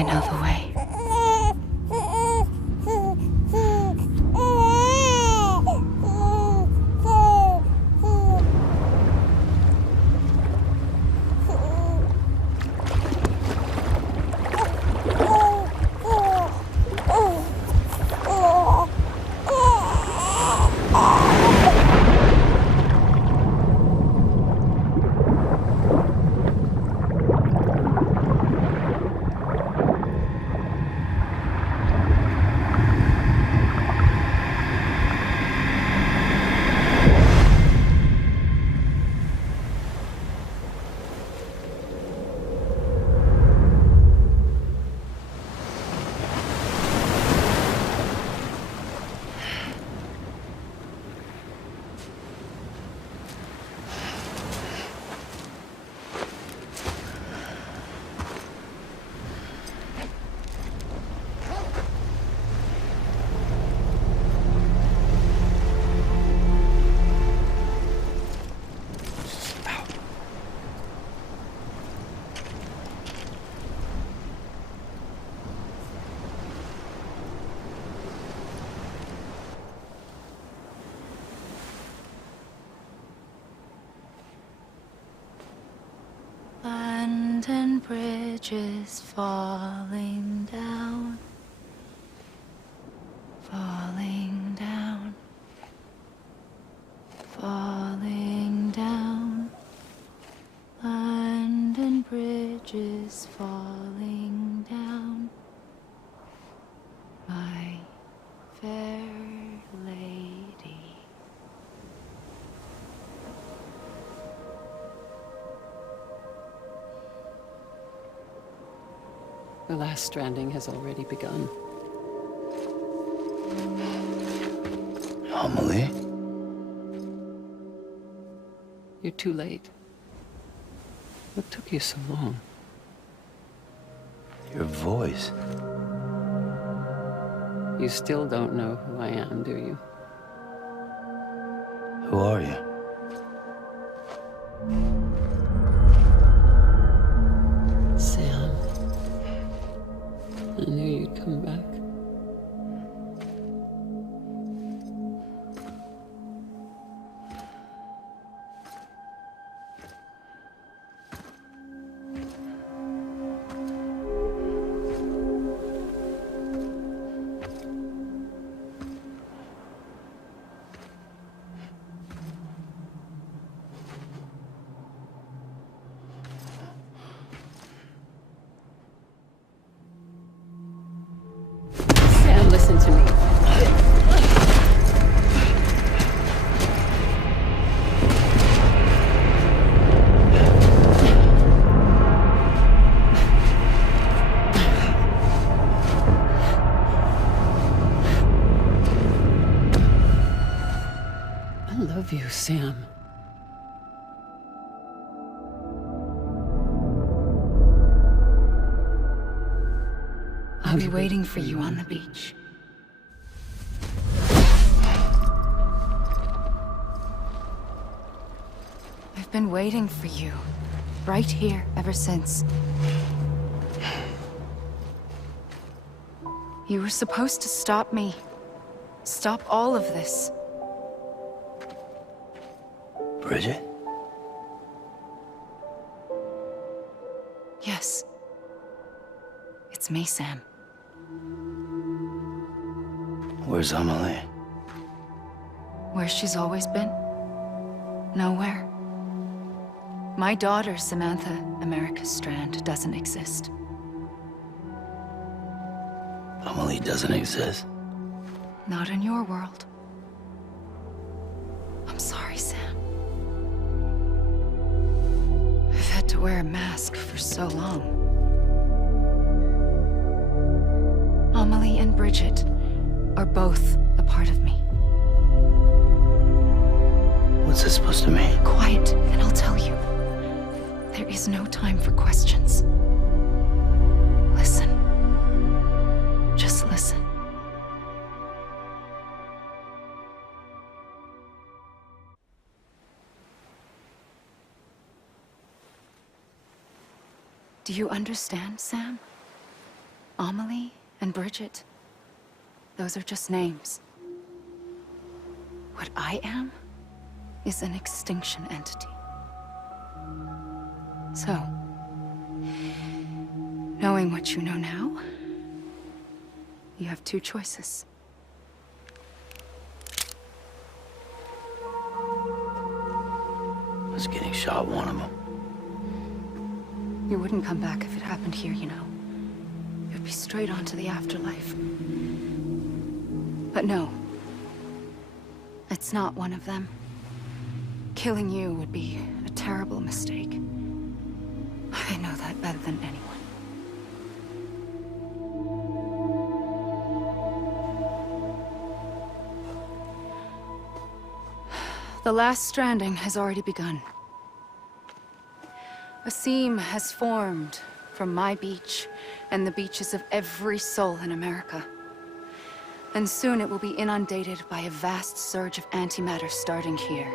I know the way. London Bridge is falling down, falling down, falling down. London Bridge is falling down, my fair lady. The last stranding has already begun. Amelie? You're too late. What took you so long? Your voice. You still don't know who I am, do you? Who are you? Sam. I knew you'd come back. Listen to me. I love you, Sam. I'll be waiting for you on the beach. I've been waiting for you, right here, ever since. You were supposed to stop me. Stop all of this. Bridget? Yes. It's me, Sam. Where's Amelie? Where she's always been? Nowhere. My daughter, Samantha America Strand, doesn't exist. Amelie doesn't exist. Not in your world. I'm sorry, Sam. I've had to wear a mask for so long. Amelie and Bridget are both a part of me. What's this supposed to mean? Quiet, and I'll tell you. There is no time for questions. Listen. Just listen. Do you understand, Sam? Amelie and Bridget, those are just names. What I am is an extinction entity. So, knowing what you know now, you have two choices. Was getting shot one of them. You wouldn't come back if it happened here, you know. You'd be straight on to the afterlife. But no. It's not one of them. Killing you would be a terrible mistake. I know that better than anyone. The last stranding has already begun. A seam has formed from my beach and the beaches of every soul in America. And soon it will be inundated by a vast surge of antimatter starting here.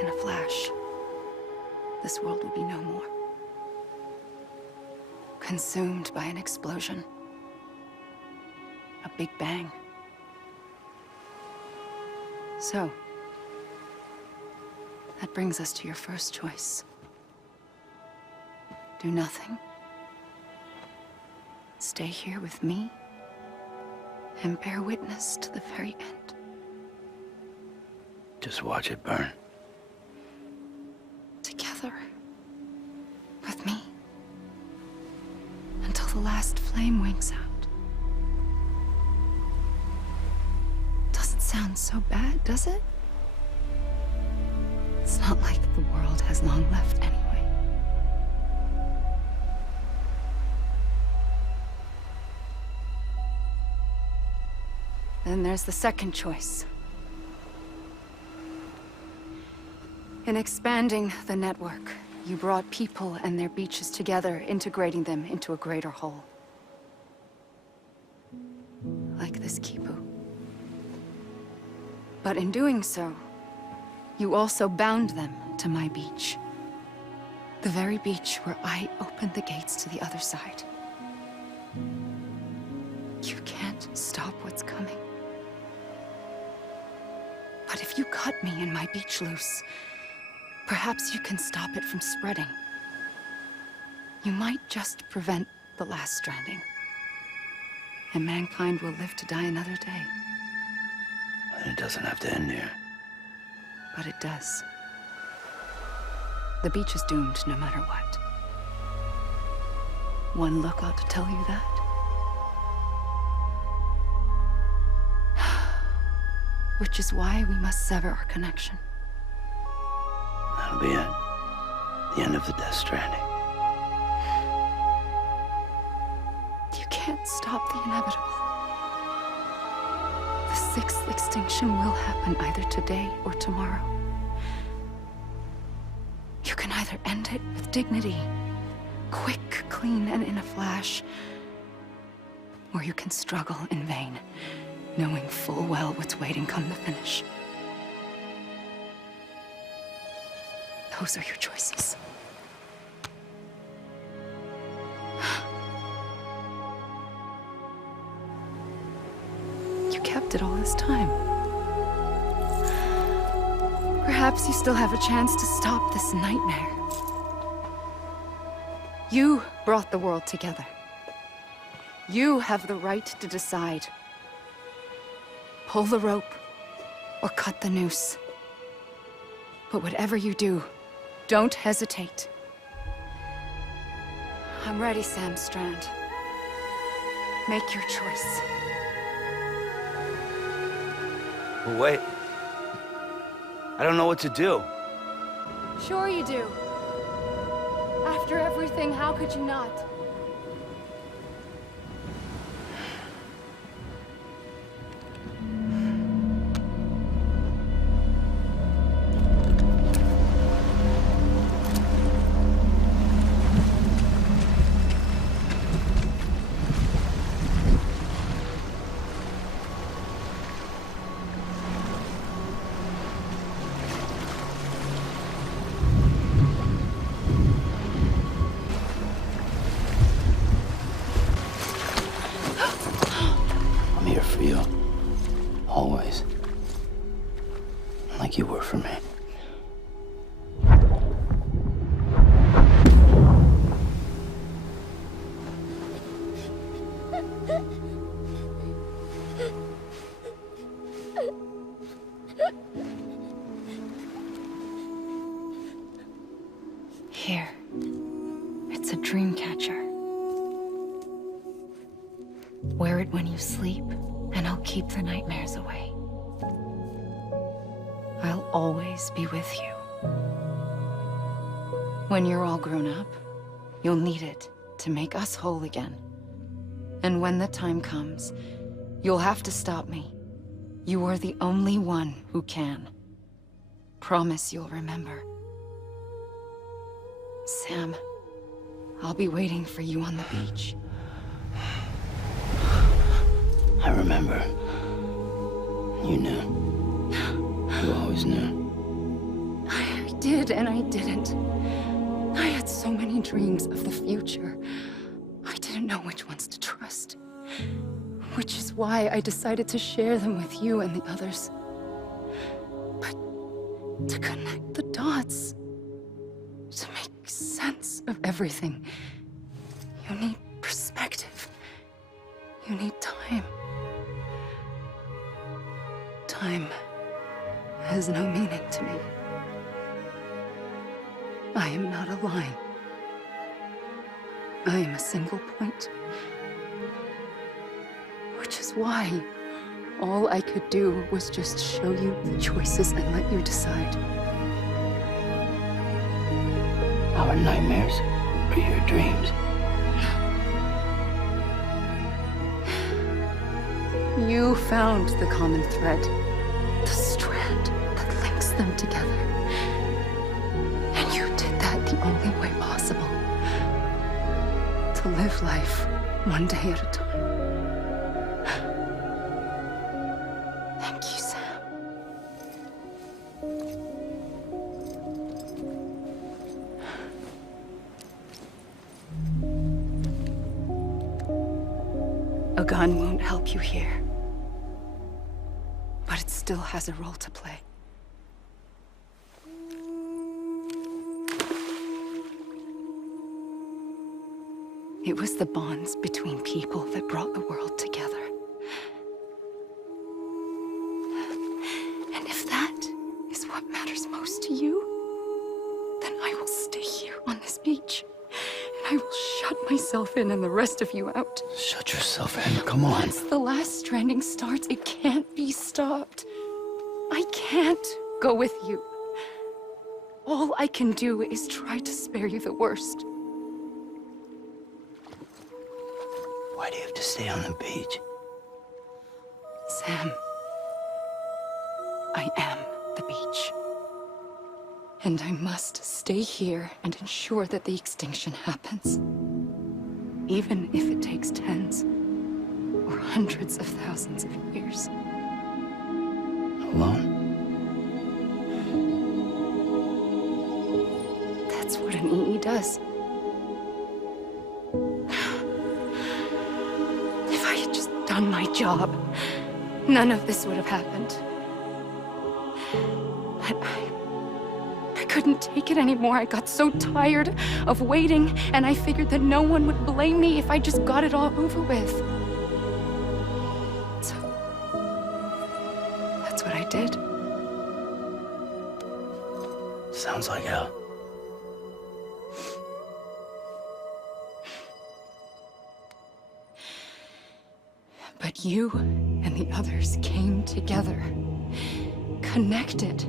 In a flash, this world will be no more. Consumed by an explosion. A big bang. So, that brings us to your first choice. Do nothing. Stay here with me, and bear witness to the very end. Just watch it burn. Together. With me. Until the last flame winks out. Doesn't sound so bad, does it? It's not like the world has long left anyway. Then there's the second choice. In expanding the network, you brought people and their beaches together, integrating them into a greater whole. Like this Kipu. But in doing so, you also bound them to my beach. The very beach where I opened the gates to the other side. You can't stop what's coming. But if you cut me and my beach loose, perhaps you can stop it from spreading. You might just prevent the last stranding. And mankind will live to die another day. And it doesn't have to end here. But it does. The beach is doomed no matter what. One look ought to tell you that. Which is why we must sever our connection. That'll be it. The end of the Death Stranding. You can't stop the inevitable. The sixth extinction will happen either today or tomorrow. You can either end it with dignity, quick, clean, and in a flash, or you can struggle in vain, knowing full well what's waiting come the finish. Those are your choices. You kept it all this time. Perhaps you still have a chance to stop this nightmare. You brought the world together. You have the right to decide. Pull the rope, or cut the noose. But whatever you do, don't hesitate. I'm ready, Sam Strand. Make your choice. But wait. I don't know what to do. Sure you do. After everything, how could you not? It's a dream catcher. Wear it when you sleep, and I'll keep the nightmares away. I'll always be with you. When you're all grown up, you'll need it to make us whole again. And when the time comes, you'll have to stop me. You are the only one who can. Promise you'll remember. Sam, I'll be waiting for you on the beach. I remember. You knew. You always knew. I did and I didn't. I had so many dreams of the future. I didn't know which ones to trust. Which is why I decided to share them with you and the others. But to connect the dots, to make sense of everything, you need perspective. You need time. Time has no meaning to me. I am not a line. I am a single point. Which is why all I could do was just show you the choices and let you decide. Our nightmares are your dreams. You found the common thread, the strand that links them together. And you did that the only way possible. To live life one day at a time. Thank you, Sam. A gun won't help you here. But it still has a role to play. It was the bonds between people that brought the world together. And if that is what matters most to you, then I will stay here on this beach. And I will shut myself in and the rest of you out. Shut yourself in, come on. Once the last stranding starts, it can't be stopped. I can't go with you. All I can do is try to spare you the worst. Why do you have to stay on the beach? Sam, I am the beach. And I must stay here and ensure that the extinction happens. Even if it takes tens or hundreds of thousands of years. Alone? That's what an EE does. If I had just done my job, none of this would have happened. But I couldn't take it anymore. I got so tired of waiting, and I figured that no one would blame me if I just got it all over with. So, that's what I did. Sounds like hell. But you and the others came together, connected.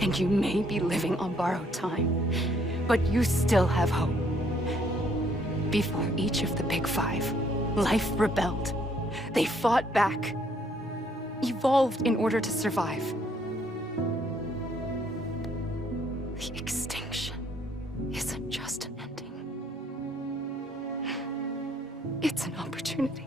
And you may be living on borrowed time, but you still have hope. Before each of the Big Five, life rebelled. They fought back, evolved in order to survive. The extinction isn't just an ending. It's an opportunity.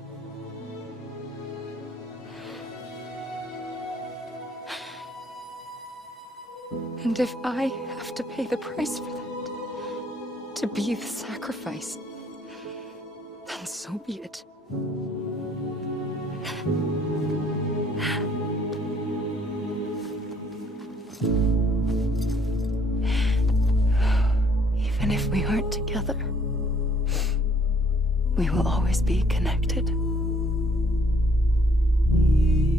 And if I have to pay the price for that, to be the sacrifice, then so be it. Even if we aren't together, we will always be connected.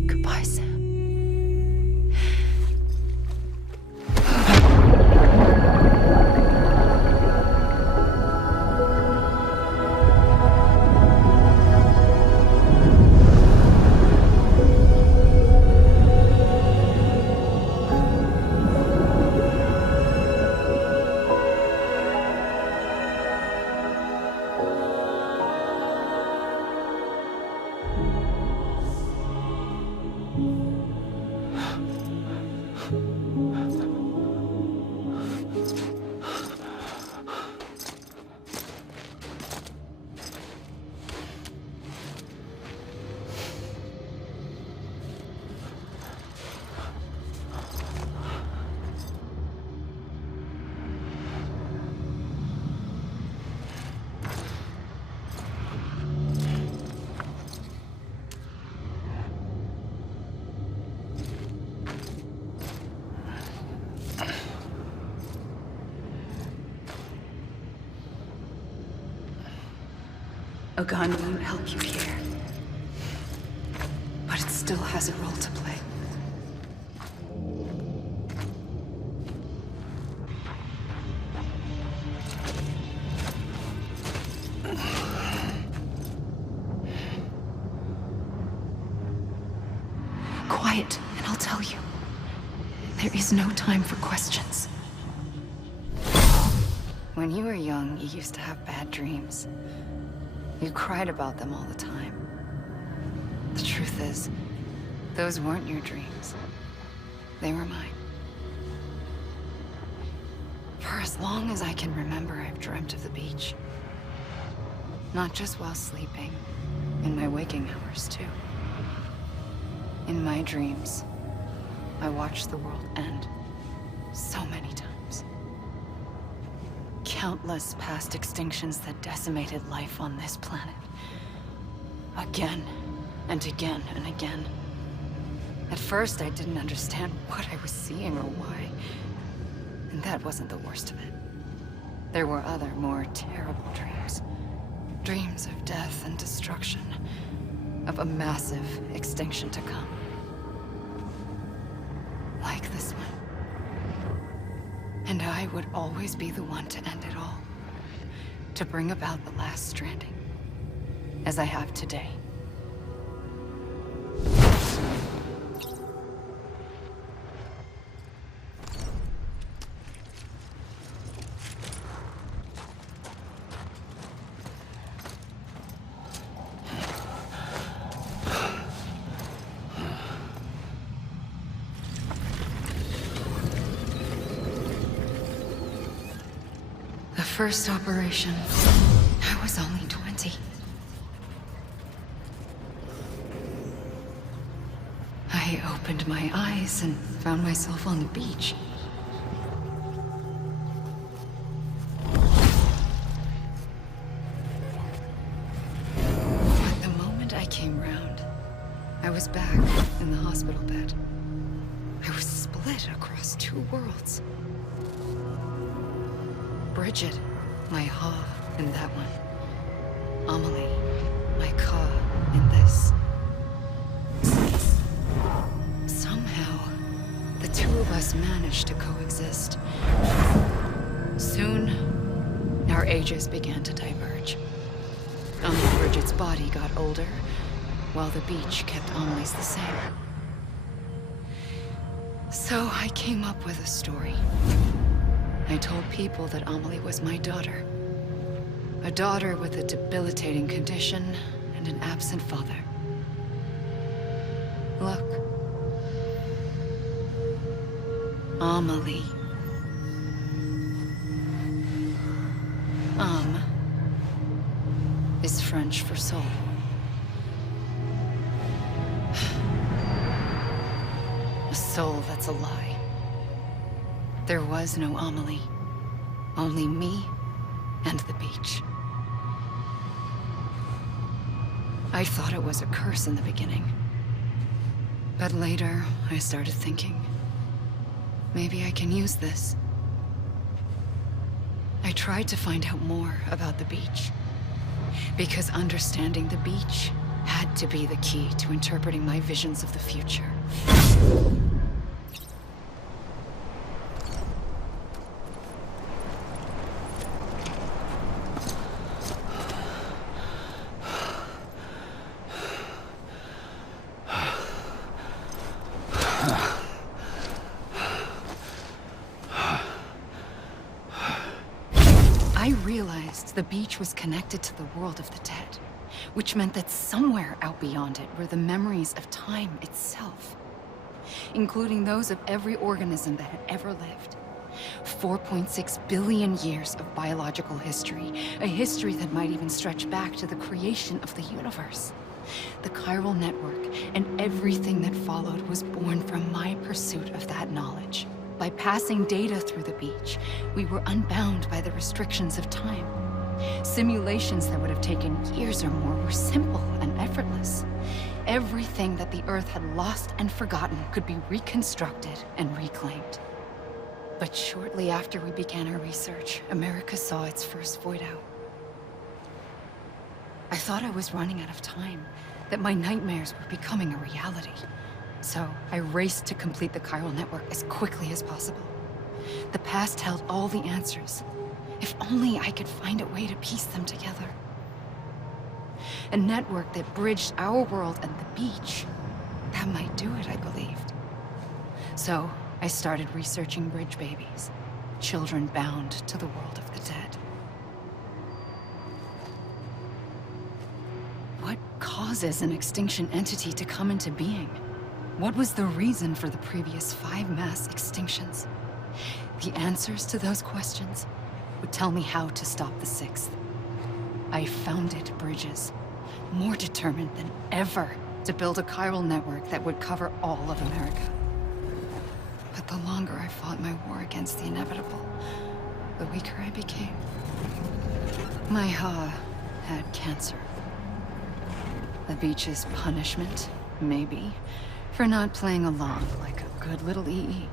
Goodbye, Sam. A gun won't help you here. But it still has a role to play. Quiet, and I'll tell you. There is no time for questions. When you were young, you used to have bad dreams. You cried about them all the time. The truth is, those weren't your dreams. They were mine. For as long as I can remember, I've dreamt of the beach. Not just while sleeping, in my waking hours too. In my dreams, I watched the world end so many times. Countless past extinctions that decimated life on this planet. Again, and again, and again. At first, I didn't understand what I was seeing or why. And that wasn't the worst of it. There were other, more terrible dreams. Dreams of death and destruction. Of a massive extinction to come. Like this one. And I would always be the one to end it all. To bring about the last stranding. As I have today. First operation, I was only 20. I opened my eyes and found myself on the beach. But the moment I came round, I was back in the hospital bed. I was split across two worlds. Bridget, my Ha in that one. Amelie, my Ka in this. Somehow, the two of us managed to coexist. Soon, our ages began to diverge. Bridget's body got older, while the beach kept Amelie's the same. So I came up with a story. I told people that Amelie was my daughter. A daughter with a debilitating condition and an absent father. Look. Amelie. Is French for soul. A soul that's a lie. There was no Amelie. Only me and the beach. I thought it was a curse in the beginning. But later, I started thinking, maybe I can use this. I tried to find out more about the beach. Because understanding the beach had to be the key to interpreting my visions of the future. I realized the beach was connected to the world of the dead, which meant that somewhere out beyond it were the memories of time itself, including those of every organism that had ever lived. 4.6 billion years of biological history, a history that might even stretch back to the creation of the universe. The chiral network and everything that followed was born from my pursuit of that knowledge. By passing data through the beach, we were unbound by the restrictions of time. Simulations that would have taken years or more were simple and effortless. Everything that the Earth had lost and forgotten could be reconstructed and reclaimed. But shortly after we began our research, America saw its first void out. I thought I was running out of time, that my nightmares were becoming a reality. So I raced to complete the chiral network as quickly as possible. The past held all the answers. If only I could find a way to piece them together. A network that bridged our world and the beach. That might do it, I believed. So I started researching bridge babies, children bound to the world of the dead. What causes an extinction entity to come into being? What was the reason for the previous 5 mass extinctions? The answers to those questions would tell me how to stop the 6th. I founded bridges, more determined than ever to build a chiral network that would cover all of America. But the longer I fought my war against the inevitable, the weaker I became. My Ha had cancer. The beach's punishment, maybe, for not playing along like a good little EE.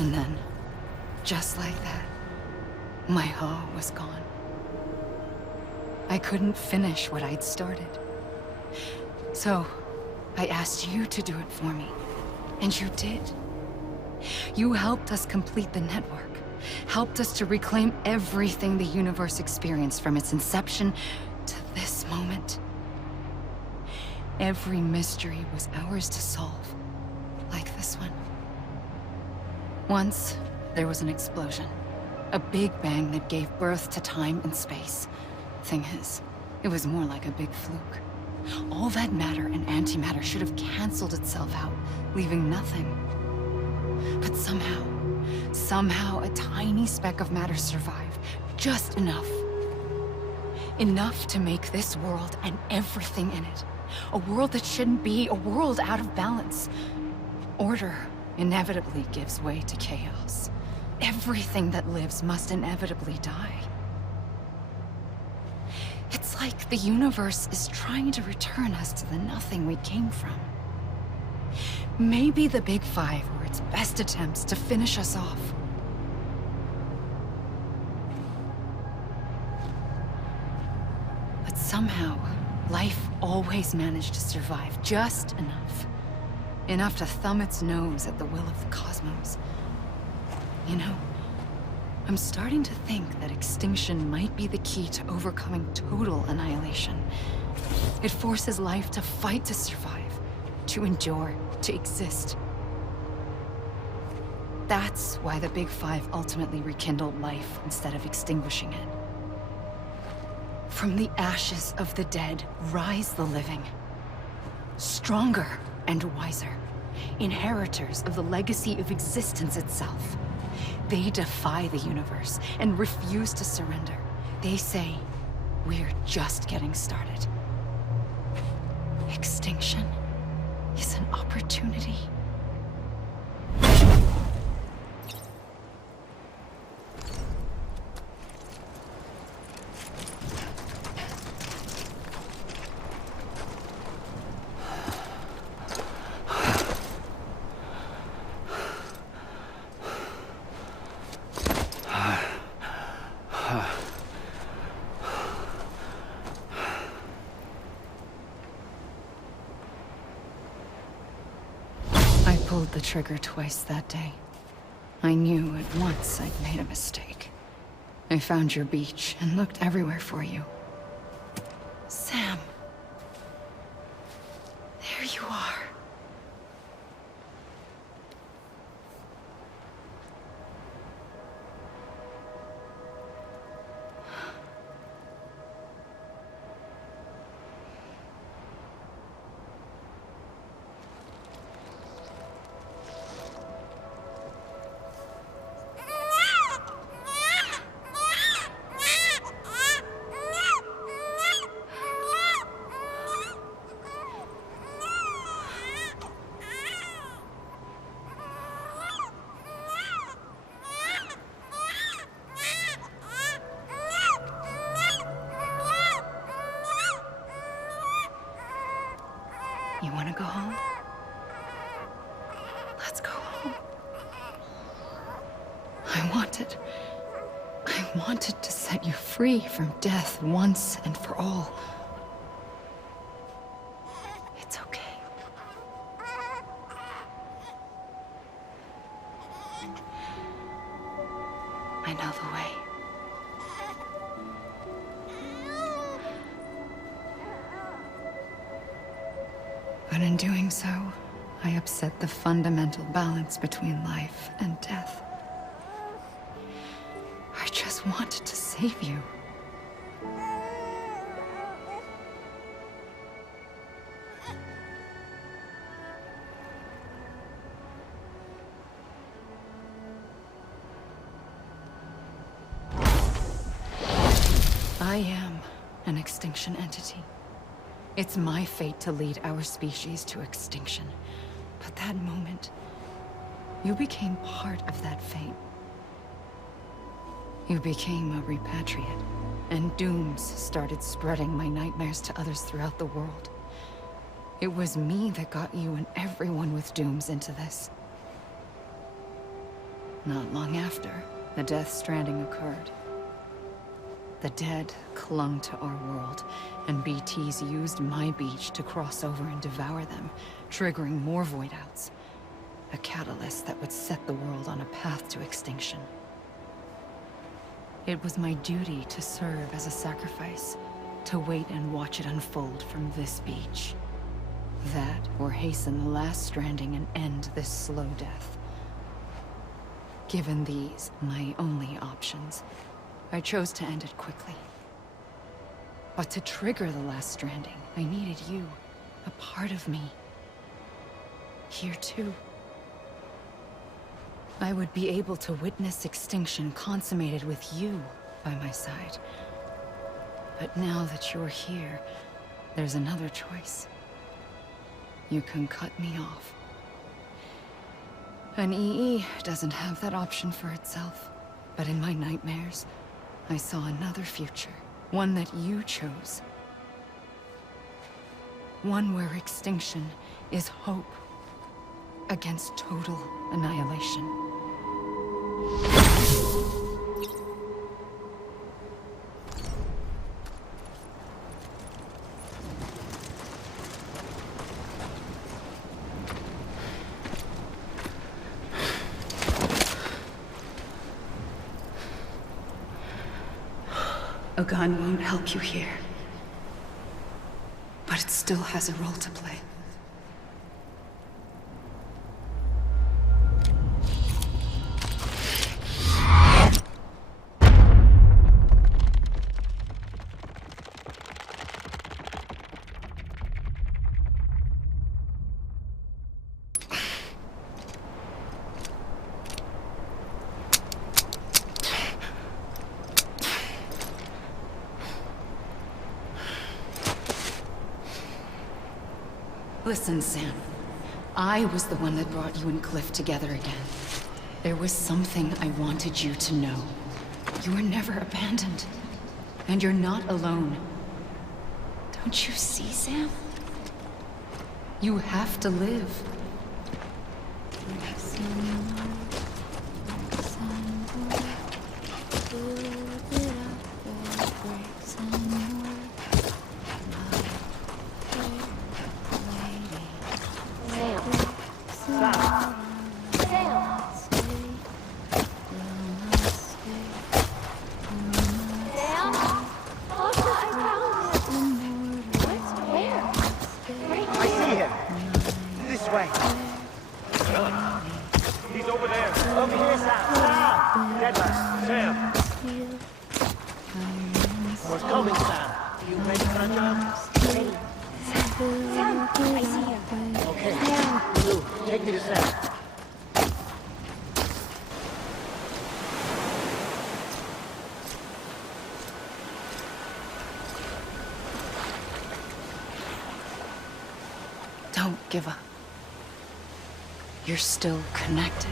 And then, just like that, my Ha was gone. I couldn't finish what I'd started. So, I asked you to do it for me, and you did. You helped us complete the network, helped us to reclaim everything the universe experienced from its inception to this moment. Every mystery was ours to solve, like this one. Once, there was an explosion. A big bang that gave birth to time and space. Thing is, it was more like a big fluke. All that matter and antimatter should have canceled itself out, leaving nothing. But somehow a tiny speck of matter survived. Just enough. Enough to make this world and everything in it. A world that shouldn't be, a world out of balance. Order inevitably gives way to chaos. Everything that lives must inevitably die. It's like the universe is trying to return us to the nothing we came from. Maybe the Big Five were its best attempts to finish us off. But somehow, life always managed to survive just enough. Enough to thumb its nose at the will of the cosmos. You know, I'm starting to think that extinction might be the key to overcoming total annihilation. It forces life to fight to survive, to endure, to exist. That's why the Big Five ultimately rekindled life instead of extinguishing it. From the ashes of the dead, rise the living. Stronger and wiser. Inheritors of the legacy of existence itself. They defy the universe and refuse to surrender. They say, we're just getting started. Extinction is an opportunity. Pulled the trigger twice that day. I knew at once I'd made a mistake. I found your beach and looked everywhere for you. Sam. There you are. You want to go home? Let's go home. I wanted to set you free from death once and for all. It's okay. I know the way. But in doing so, I upset the fundamental balance between life and death. I just wanted to save you. I am an extinction entity. It's my fate to lead our species to extinction. But that moment, you became part of that fate. You became a repatriate, and dooms started spreading my nightmares to others throughout the world. It was me that got you and everyone with dooms into this. Not long after, the Death Stranding occurred. The dead clung to our world, and BTs used my beach to cross over and devour them, triggering more void outs. A catalyst that would set the world on a path to extinction. It was my duty to serve as a sacrifice, to wait and watch it unfold from this beach. That, or hasten the last stranding and end this slow death. Given these, my only options, I chose to end it quickly. But to trigger the last stranding, I needed you, a part of me. Here too. I would be able to witness extinction consummated with you by my side. But now that you're here, there's another choice. You can cut me off. An EE doesn't have that option for itself. But in my nightmares, I saw another future. One that you chose. One where extinction is hope against total annihilation. A gun won't help you here. But it still has a role to play. Listen, Sam. I was the one that brought you and Cliff together again. There was something I wanted you to know. You were never abandoned. And you're not alone. Don't you see, Sam? You have to live. Don't give up. You're still connected.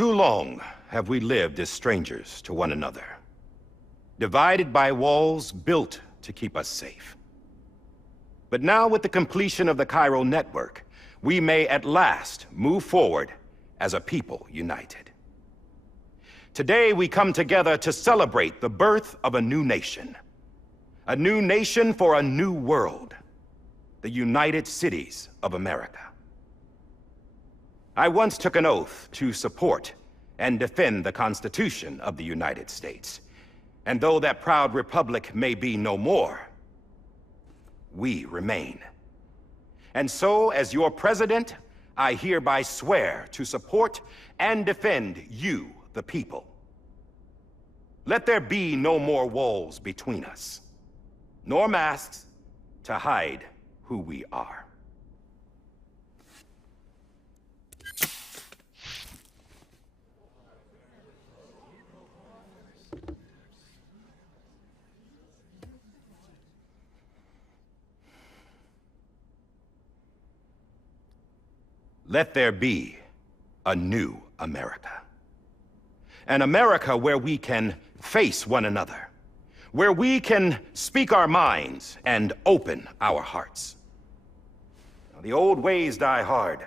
too long have we lived as strangers to one another, divided by walls built to keep us safe. But now, with the completion of the chiral network, we may at last move forward as a people united. Today, we come together to celebrate the birth of a new nation. A new nation for a new world. The United Cities of America. I once took an oath to support and defend the Constitution of the United States. And though that proud republic may be no more, we remain. And so, as your president, I hereby swear to support and defend you, the people. Let there be no more walls between us, nor masks to hide who we are. Let there be a new America. An America where we can face one another, where we can speak our minds and open our hearts. Now, the old ways die hard,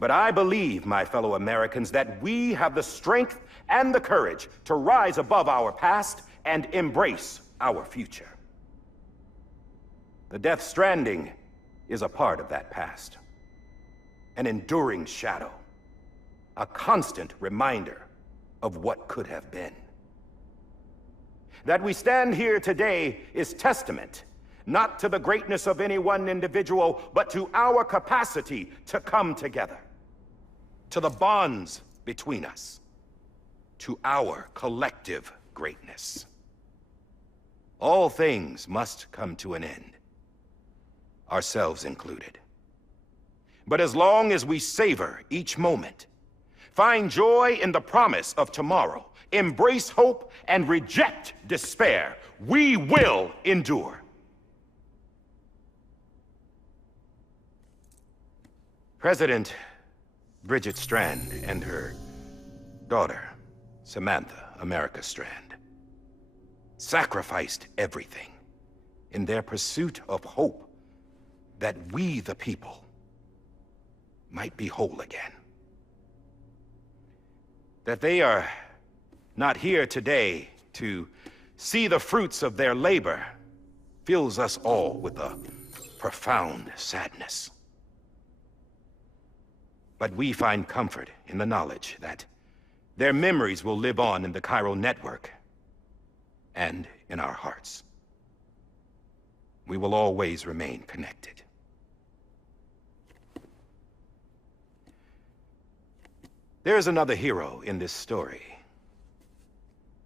but I believe, my fellow Americans, that we have the strength and the courage to rise above our past and embrace our future. The Death Stranding is a part of that past. An enduring shadow, a constant reminder of what could have been. That we stand here today is testament, not to the greatness of any one individual, but to our capacity to come together, to the bonds between us, to our collective greatness. All things must come to an end, ourselves included. But as long as we savor each moment, find joy in the promise of tomorrow, embrace hope, and reject despair, we will endure. President Bridget Strand and her daughter, Samantha America Strand, sacrificed everything in their pursuit of hope that we, the people, might be whole again. That they are not here today to see the fruits of their labor fills us all with a profound sadness. But we find comfort in the knowledge that their memories will live on in the chiral network and in our hearts. We will always remain connected. There's another hero in this story.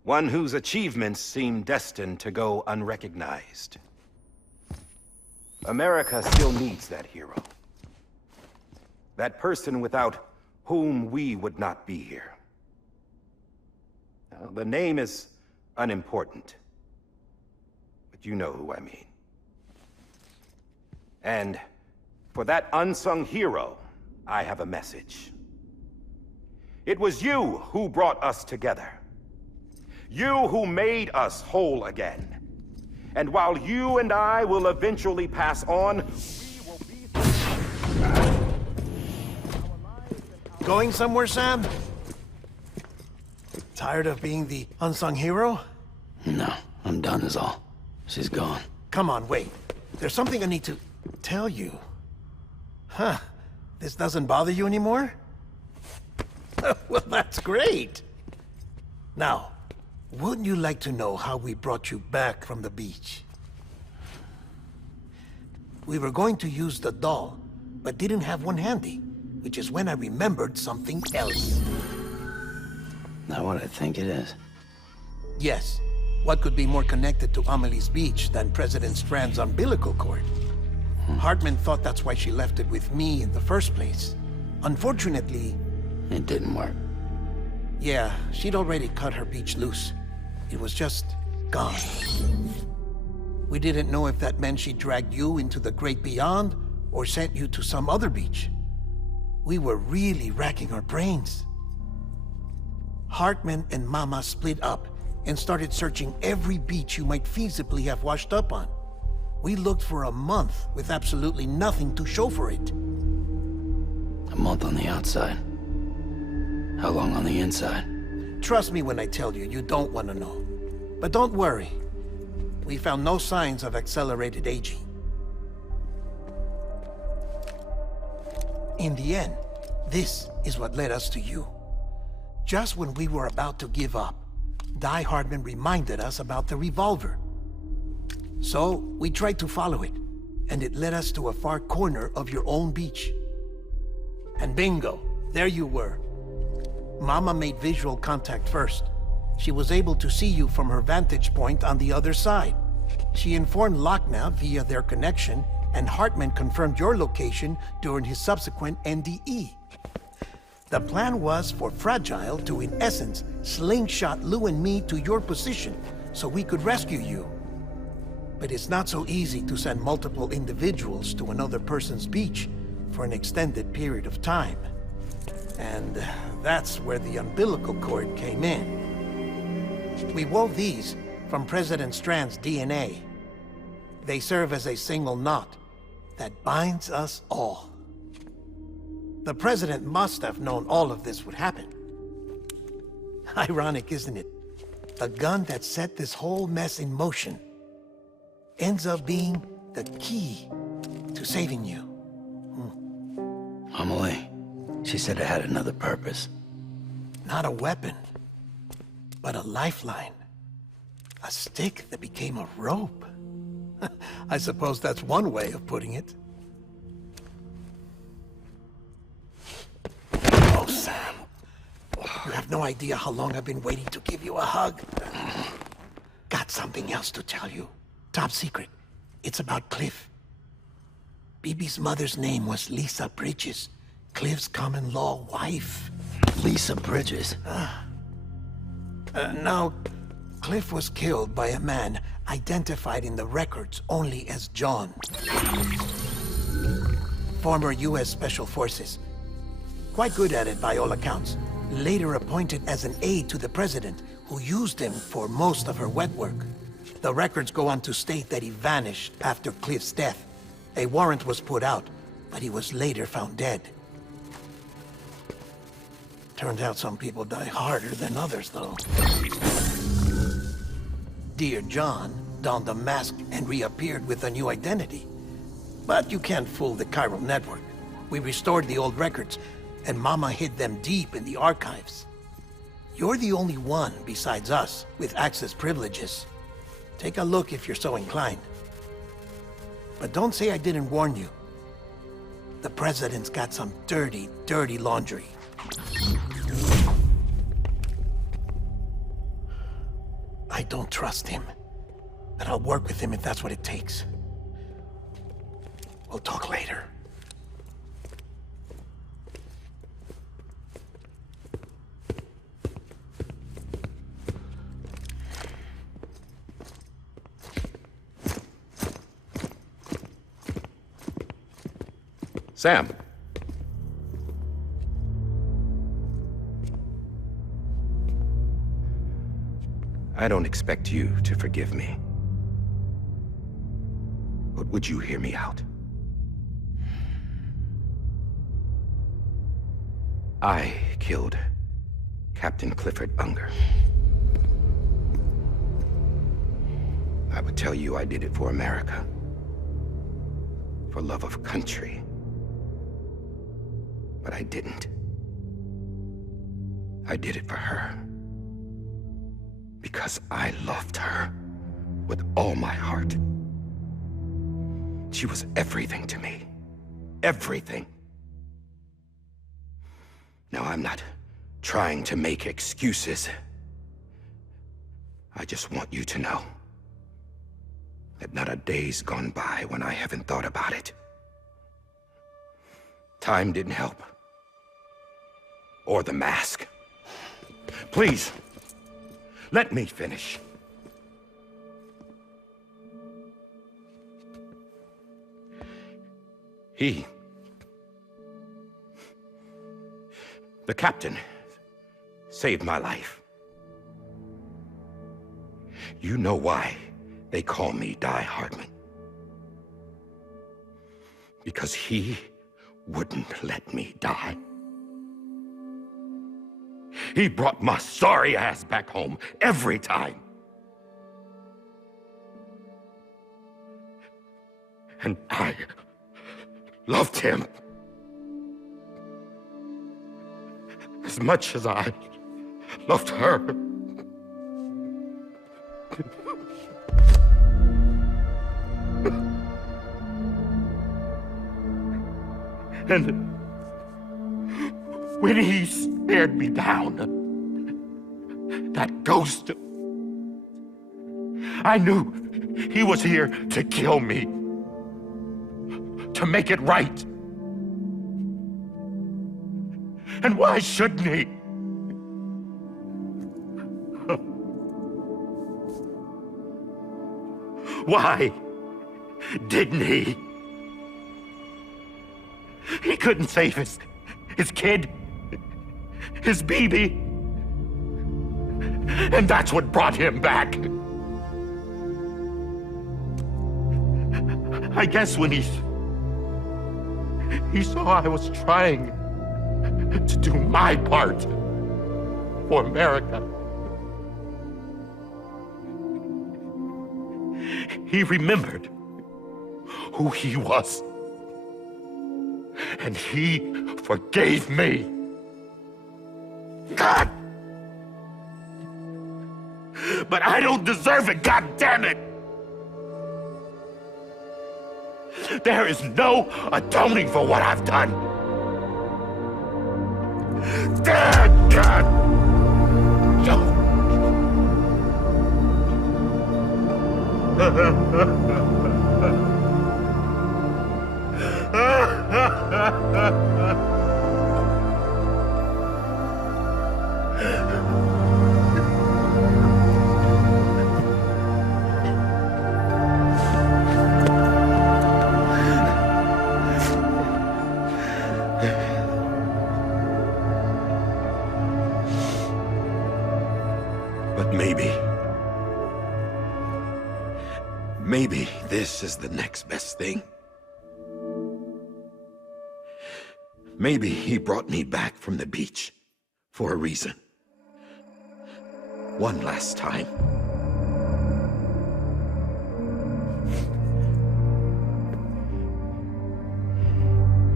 One whose achievements seem destined to go unrecognized. America still needs that hero. That person without whom we would not be here. Now, the name is unimportant, but you know who I mean. And for that unsung hero, I have a message. It was you who brought us together. You who made us whole again. And while you and I will eventually pass on, we will be... Going somewhere, Sam? Tired of being the unsung hero? No, I'm done is all. She's gone. Come on, wait. There's something I need to tell you. Huh. This doesn't bother you anymore? Well, that's great. Now, wouldn't you like to know how we brought you back from the beach? We were going to use the doll, but didn't have one handy, which is when I remembered something else. Not what I think it is. Yes. What could be more connected to Amelie's beach than President Strand's umbilical cord? Hartman thought that's why she left it with me in the first place. Unfortunately... It didn't work. Yeah, she'd already cut her beach loose. It was just gone. We didn't know if that meant she dragged you into the great beyond, or sent you to some other beach. We were really racking our brains. Hartman and Mama split up and started searching every beach you might feasibly have washed up on. We looked for a month with absolutely nothing to show for it. A month on the outside. How long on the inside? Trust me when I tell you, you don't want to know. But don't worry. We found no signs of accelerated aging. In the end, this is what led us to you. Just when we were about to give up, Die Hardman reminded us about the revolver. So, we tried to follow it, and it led us to a far corner of your own beach. And bingo, there you were. Mama made visual contact first. She was able to see you from her vantage point on the other side. She informed Lochner via their connection, and Hartman confirmed your location during his subsequent NDE. The plan was for Fragile to, in essence, slingshot Lou and me to your position so we could rescue you. But it's not so easy to send multiple individuals to another person's beach for an extended period of time. And that's where the umbilical cord came in. We wove these from President Strand's DNA. They serve as a single knot that binds us all. The President must have known all of this would happen. Ironic, isn't it? The gun that set this whole mess in motion ends up being the key to saving you. Amelie, she said it had another purpose. Not a weapon, but a lifeline. A stick that became a rope. I suppose that's one way of putting it. Oh, Sam. You have no idea how long I've been waiting to give you a hug. Got something else to tell you. Top secret. It's about Cliff. Bibi's mother's name was Lisa Bridges, Cliff's common-law wife. Lisa Bridges? Now, Cliff was killed by a man identified in the records only as John. Former U.S. Special Forces. Quite good at it by all accounts. Later appointed as an aide to the president, who used him for most of her wet work. The records go on to state that he vanished after Cliff's death. A warrant was put out, but he was later found dead. Turned out some people die harder than others, though. Dear John donned a mask and reappeared with a new identity. But you can't fool the chiral network. We restored the old records, and Mama hid them deep in the archives. You're the only one besides us with access privileges. Take a look if you're so inclined. But don't say I didn't warn you. The president's got some dirty, dirty laundry. I don't trust him, but I'll work with him if that's what it takes. We'll talk later. Sam. I don't expect you to forgive me. But would you hear me out? I killed Captain Clifford Unger. I would tell you I did it for America. For love of country. But I didn't. I did it for her. Because I loved her with all my heart. She was everything to me. Everything. Now, I'm not trying to make excuses. I just want you to know that not a day's gone by when I haven't thought about it. Time didn't help. Or the mask. Please, let me finish. The captain saved my life. You know why they call me Die Hardman? Because he wouldn't let me die. He brought my sorry ass back home every time. And I loved him as much as I loved her. And when he stared me down, that ghost, I knew he was here to kill me, to make it right. And why shouldn't he? Why didn't he? He couldn't save his kid, his baby. And that's what brought him back. I guess when he saw I was trying to do my part for America, he remembered who he was. And he forgave me. God! But I don't deserve it, God damn it! There is no atoning for what I've done. Dad, God! But maybe this is the next best thing. Maybe he brought me back from the beach for a reason. One last time.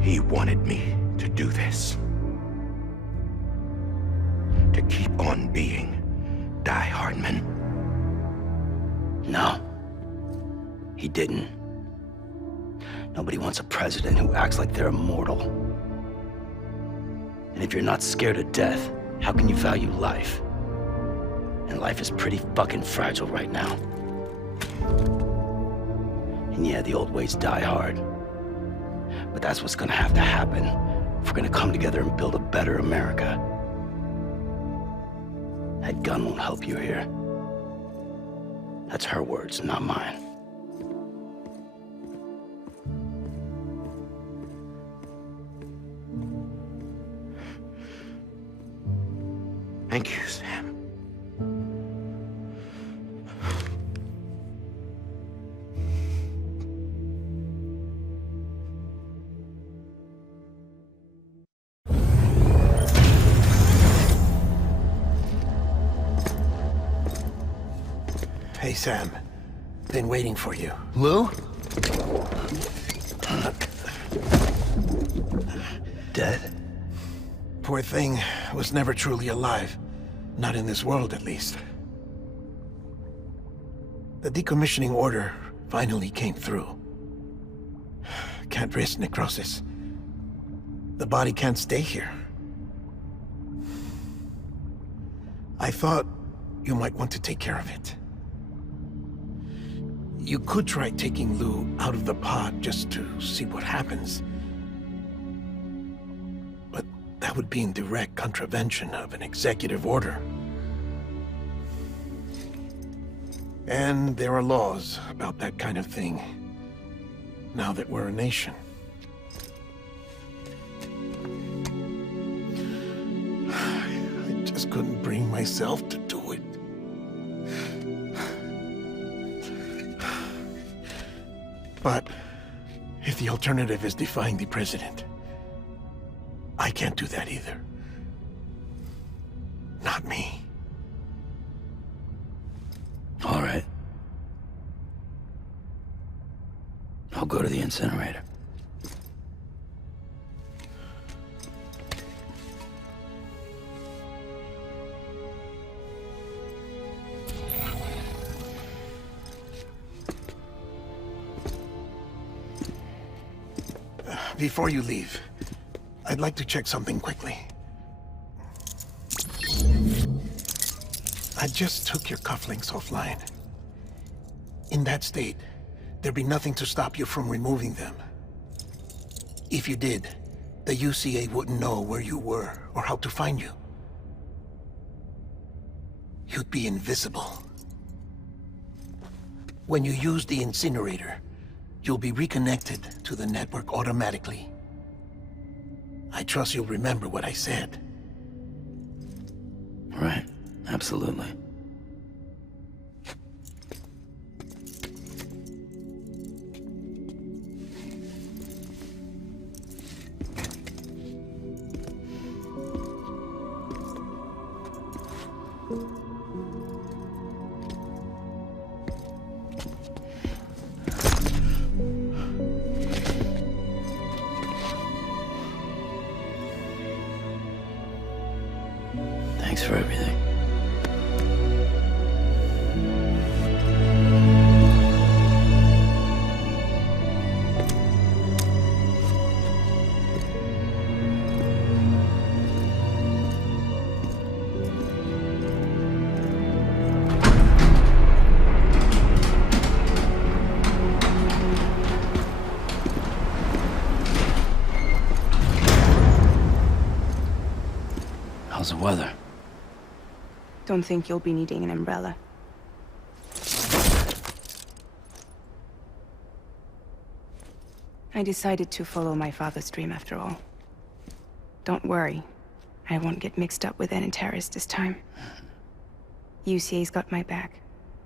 He wanted me to do this. To keep on being Die Hardman. No. He didn't. Nobody wants a president who acts like they're immortal. And if you're not scared of death, how can you value life? And life is pretty fucking fragile right now. And yeah, the old ways die hard. But that's what's gonna have to happen if we're gonna come together and build a better America. That gun won't help you here. That's her words, not mine. Thank you, Sam. Hey, Sam. Been waiting for you. Lou? Dead? Poor thing was never truly alive. Not in this world, at least. The decommissioning order finally came through. Can't risk necrosis. The body can't stay here. I thought you might want to take care of it. You could try taking Lou out of the pod just to see what happens. But that would be in direct contravention of an executive order. And there are laws about that kind of thing, now that we're a nation. I just couldn't bring myself to do it. But if the alternative is defying the president, I can't do that either. Not me. All right. I'll go to the incinerator. Before you leave, I'd like to check something quickly. I just took your cufflinks offline. In that state, there'd be nothing to stop you from removing them. If you did, the UCA wouldn't know where you were or how to find you. You'd be invisible. When you use the incinerator, you'll be reconnected to the network automatically. I trust you'll remember what I said. Right, absolutely. Thanks for everything. How's the weather? Don't think you'll be needing an umbrella. I decided to follow my father's dream after all. Don't worry, I won't get mixed up with any terrorists this time. UCA's got my back.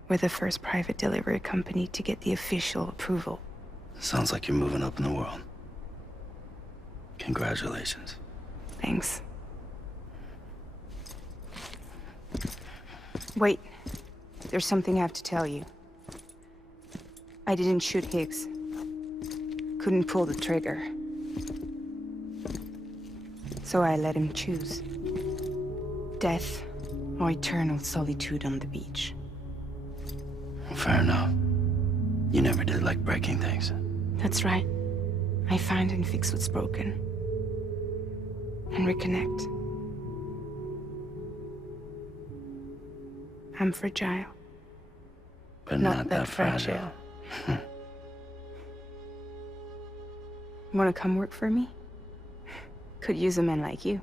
We're the first private delivery company to get the official approval. Sounds like you're moving up in the world. Congratulations. Thanks. Wait, there's something I have to tell you. I didn't shoot Higgs. Couldn't pull the trigger. So I let him choose. Death or eternal solitude on the beach. Fair enough. You never did like breaking things. That's right. I find and fix what's broken. And reconnect. I'm fragile. But not that fragile. Wanna come work for me? Could use a man like you.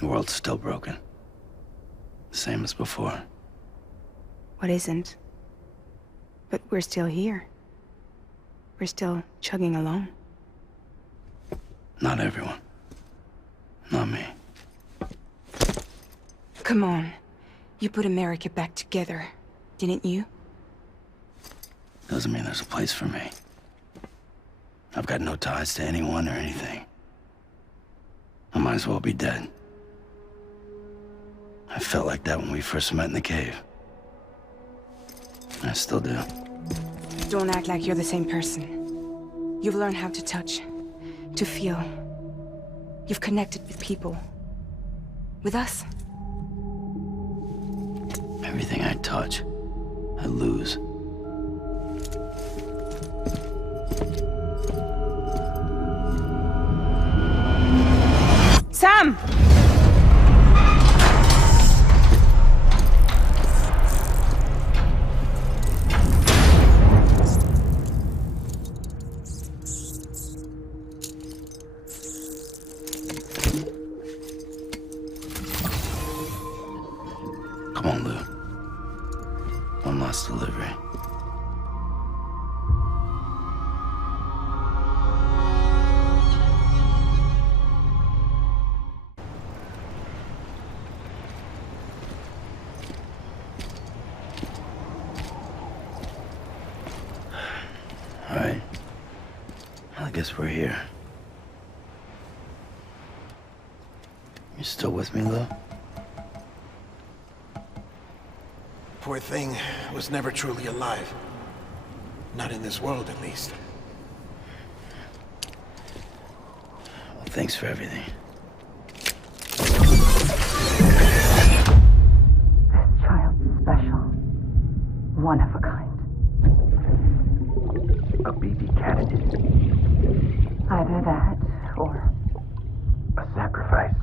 The world's still broken. Same as before. What isn't? But we're still here. We're still chugging along. Not everyone. Not me. Come on. You put America back together, didn't you? Doesn't mean there's a place for me. I've got no ties to anyone or anything. I might as well be dead. I felt like that when we first met in the cave. I still do. Don't act like you're the same person. You've learned how to touch, to feel. You've connected with people. With us. Everything I touch, I lose. Sam! Come on, Lou. One last delivery. Alright. I guess we're here. You still with me, Lil? Poor thing was never truly alive. Not in this world, at least. Well, thanks for everything. This child's special. One of a kind. A BB candidate. Either that, or A sacrifice.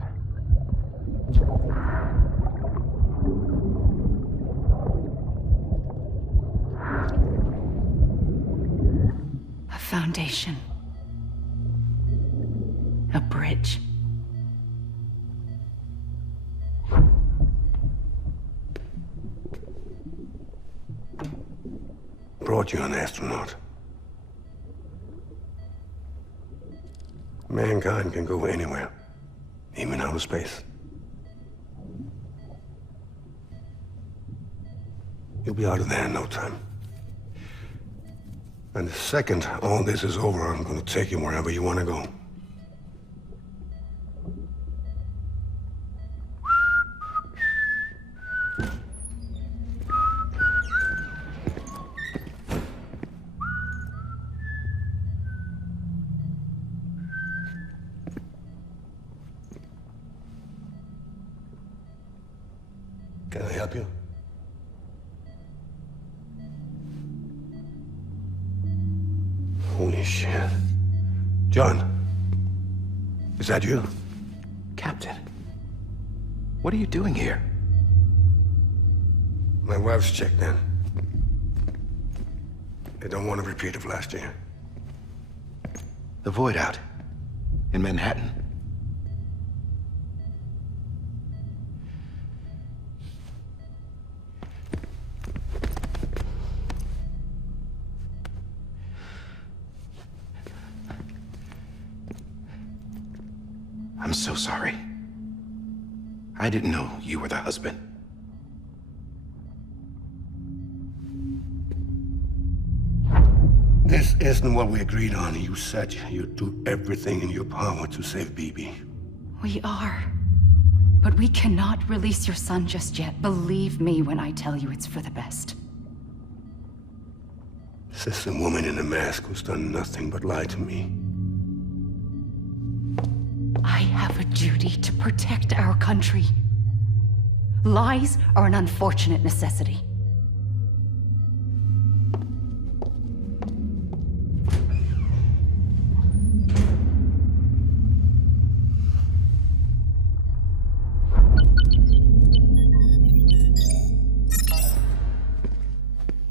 a foundation. A bridge. Brought you an astronaut. Mankind can go anywhere, even outer space. You'll be out of there in no time. And the second all this is over, I'm gonna take you wherever you wanna go. Can I help you? Holy shit. John, is that you? Captain, what are you doing here? My wife's checked in. They don't want a repeat of last year. The Void Out in Manhattan. I'm so sorry. I didn't know you were the husband. This isn't what we agreed on. You said you'd do everything in your power to save BB. We are. But we cannot release your son just yet. Believe me when I tell you it's for the best. This is a woman in a mask who's done nothing but lie to me. I have a duty to protect our country. Lies are an unfortunate necessity.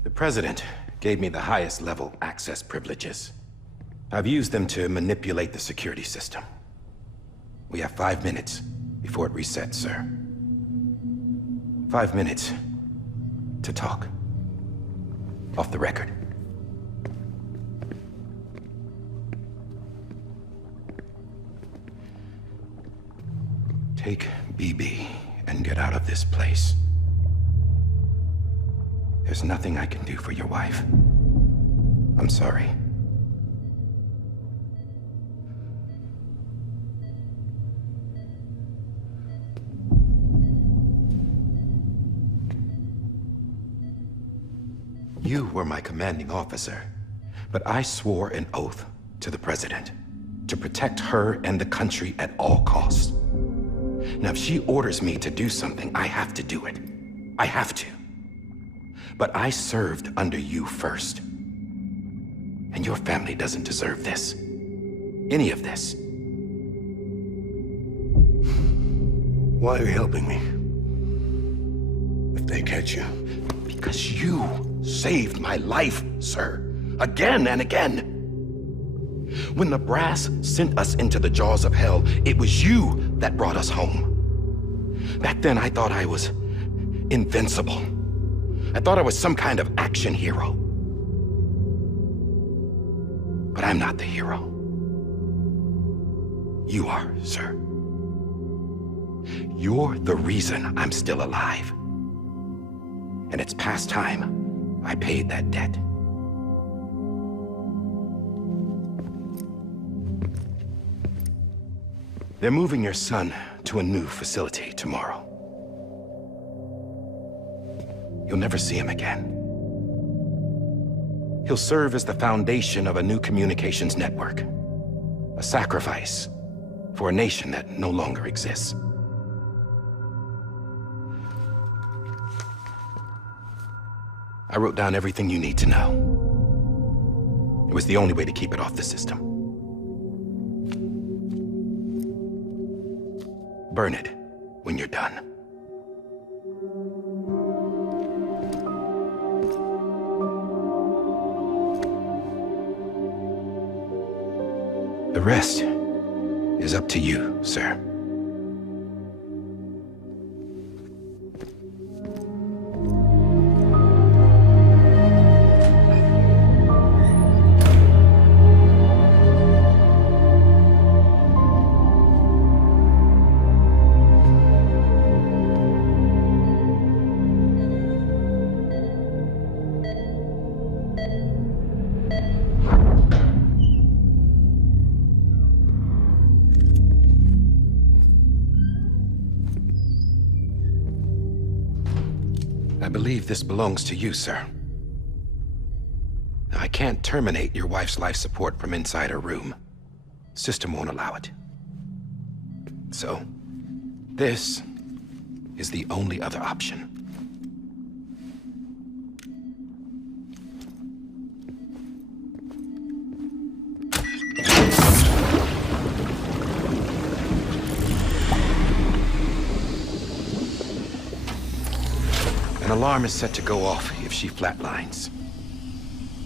The President gave me the highest level access privileges. I've used them to manipulate the security system. We have 5 minutes before it resets, sir. 5 minutes to talk. Off the record. Take BB and get out of this place. There's nothing I can do for your wife. I'm sorry. You were my commanding officer, but I swore an oath to the President to protect her and the country at all costs. Now, if she orders me to do something, I have to do it. I have to. But I served under you first. And your family doesn't deserve this. Any of this. Why are you helping me? If they catch you. Because you saved my life, sir. Again and again. When the brass sent us into the jaws of hell, it was you that brought us home. Back then, I thought I was invincible. I thought I was some kind of action hero. But I'm not the hero. You are, sir. You're the reason I'm still alive. And it's past time I paid that debt. They're moving your son to a new facility tomorrow. You'll never see him again. He'll serve as the foundation of a new communications network. A sacrifice for a nation that no longer exists. I wrote down everything you need to know. It was the only way to keep it off the system. Burn it when you're done. The rest is up to you, sir. I believe this belongs to you, sir. I can't terminate your wife's life support from inside her room. System won't allow it. So, this is the only other option. An alarm is set to go off if she flatlines.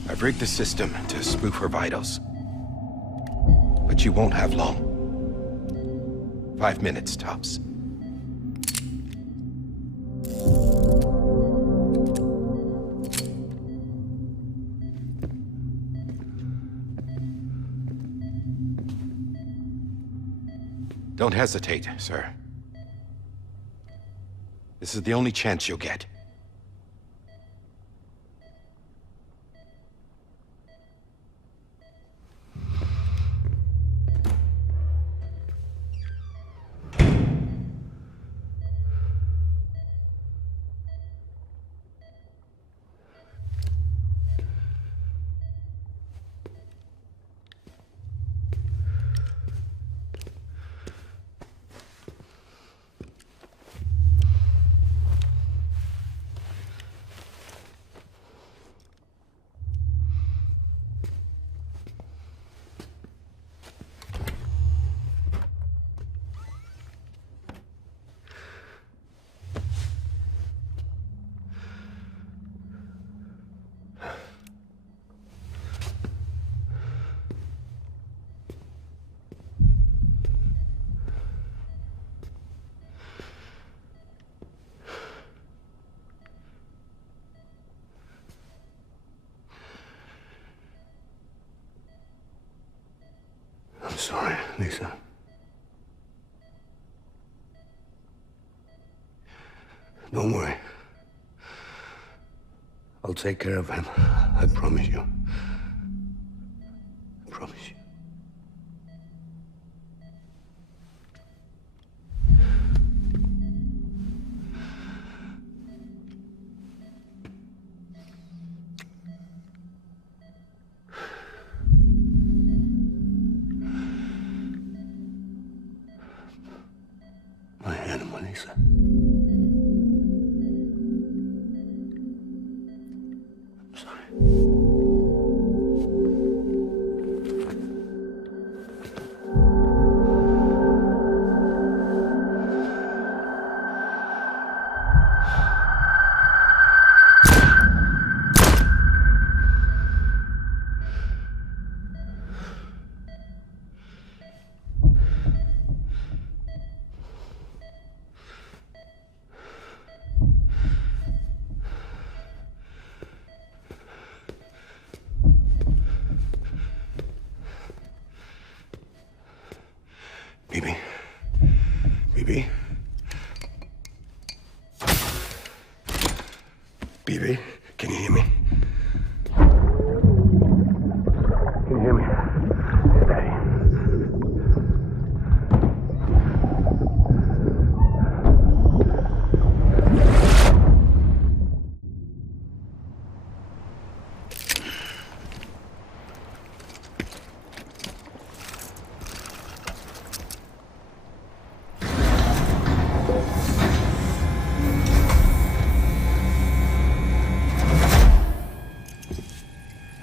I've rigged the system to spoof her vitals. But you won't have long. 5 minutes, tops. Don't hesitate, sir. This is the only chance you'll get. I'm sorry, Lisa. Don't worry. I'll take care of him. I promise you. I promise you. My animal, Lisa. I'm sorry.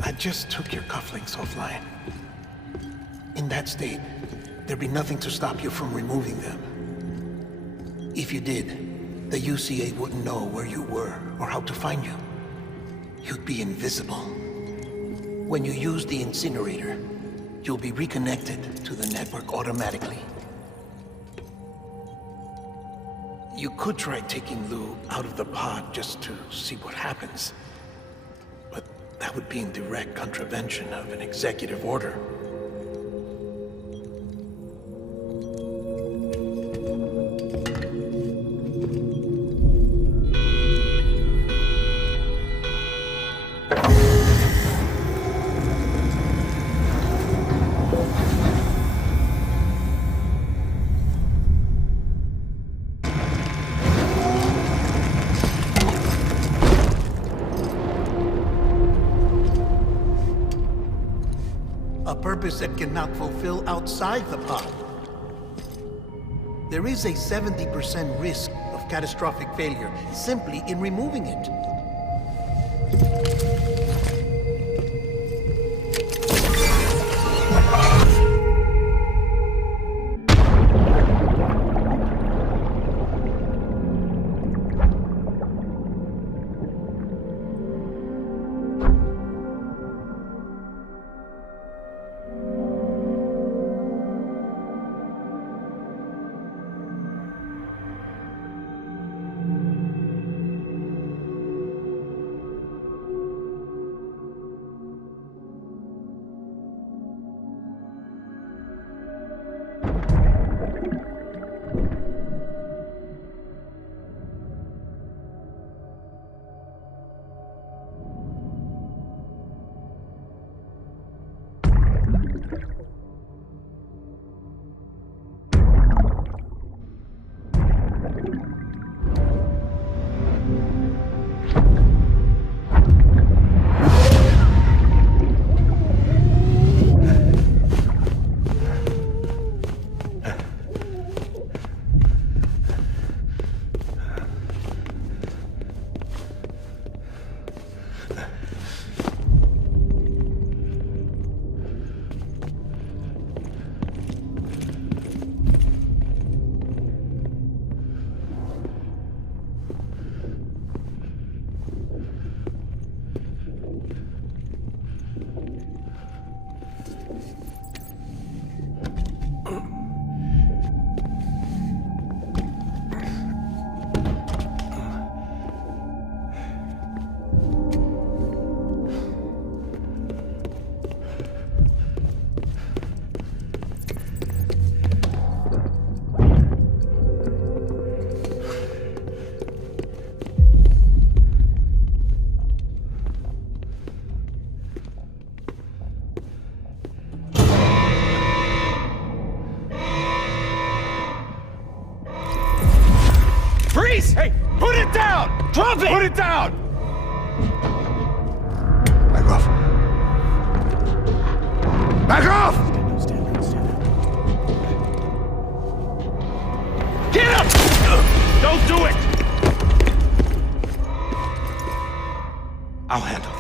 I just took your cufflinks offline. In that state, there'd be nothing to stop you from removing them. If you did, the UCA wouldn't know where you were or how to find you. You'd be invisible. When you use the incinerator, you'll be reconnected to the network automatically. You could try taking Lou out of the pod just to see what happens. But that would be in direct contravention of an executive order. That cannot fulfill outside the pod. There is a 70% risk of catastrophic failure simply in removing it. Hey, put it down! Drop it! Put it down! Back off. Back off! Get up! Don't do it! I'll handle this.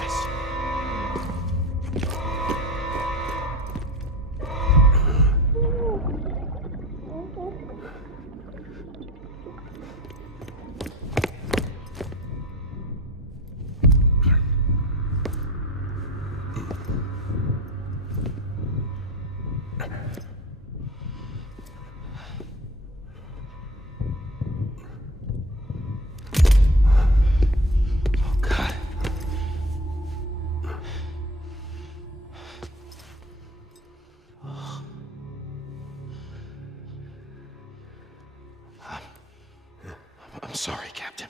I'm sorry, Captain.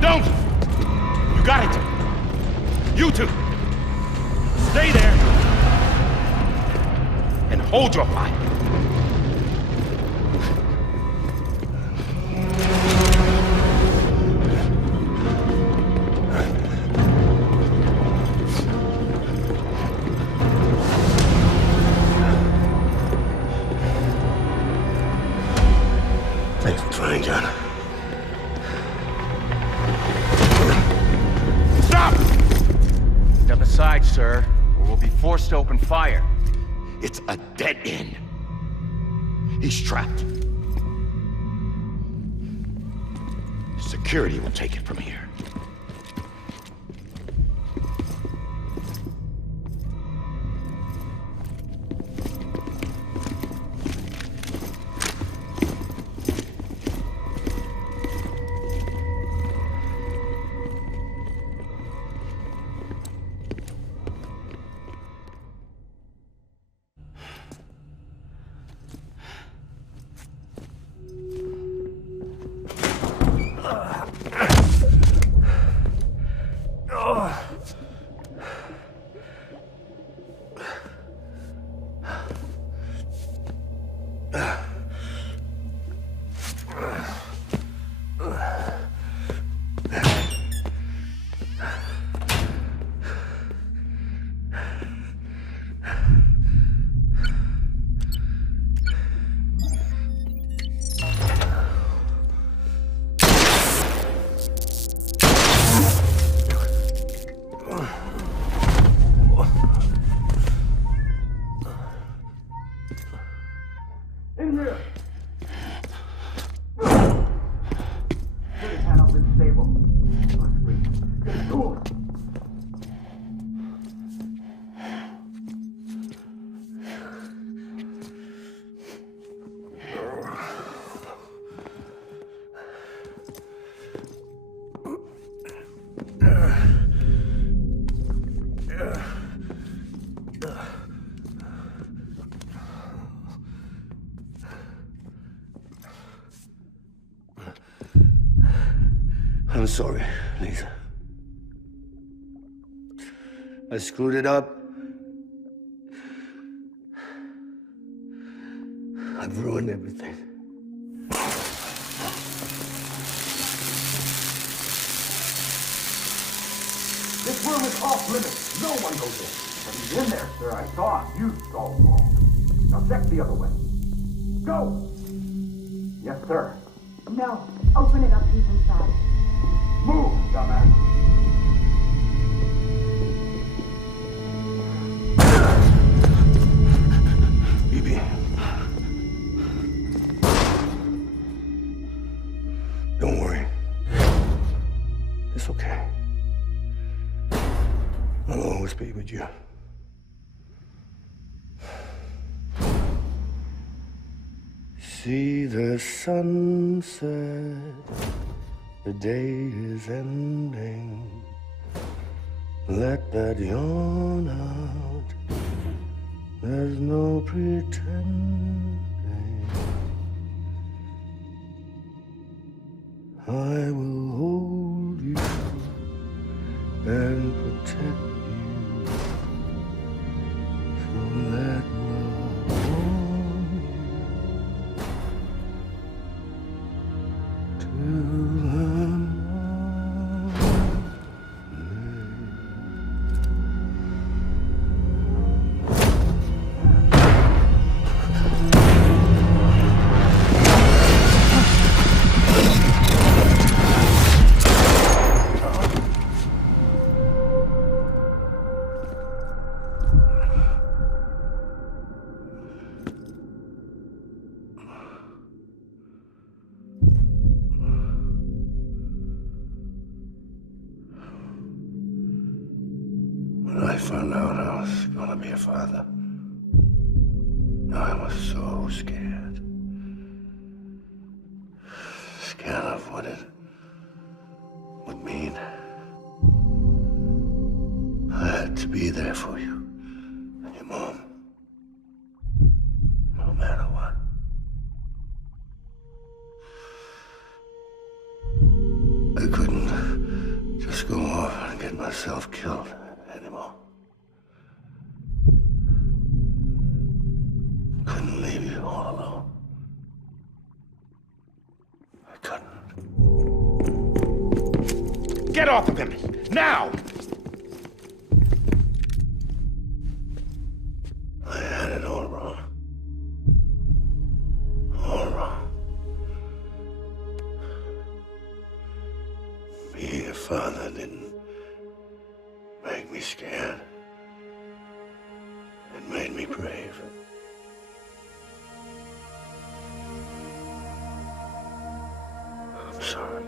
Don't! You got it! You two! Stay there! And hold your fire! Thanks for trying, John. forced to open fire. It's a dead end. He's trapped. Security will take it from here. I'm sorry, Lisa. I screwed it up. I've ruined everything. This room is off limits. No one goes in. But he's in there, sir. I saw him. You saw him wrong. Now check the other way. Go! Yes, sir. No. Open it up deep inside. Move, dumbass. Bibi. Don't worry. It's okay. I'll always be with you. See the sunset, the day is ending. Let that yawn out, there's no pretending. I will hold you and protect you, so let love warm you to the morning. When I found out I was gonna be a father, I was so scared. Scared of what it would mean. I had to be there for you and your mom, no matter what. I couldn't just go off and get myself killed anymore. Couldn't leave you all alone. I couldn't. Get off of him! Now! I had it all wrong. All wrong. Being a father didn't make me scared. be brave. I'm sorry.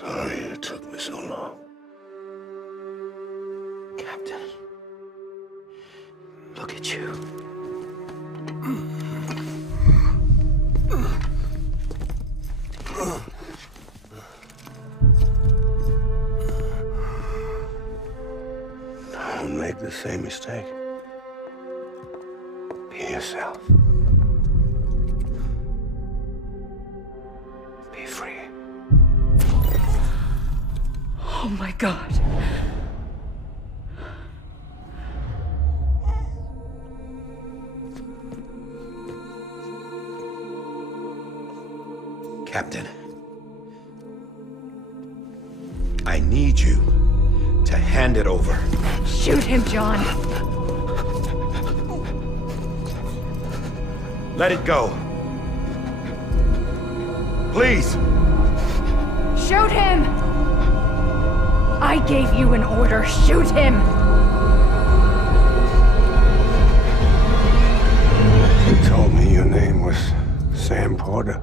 Sorry it took me so long. Captain, look at you. Don't make the same mistake. Be yourself. Be free. Oh my God. Captain, I need you to hand it over. Shoot him, John. Let it go. Please. Shoot him! I gave you an order. Shoot him! You told me your name was Sam Porter.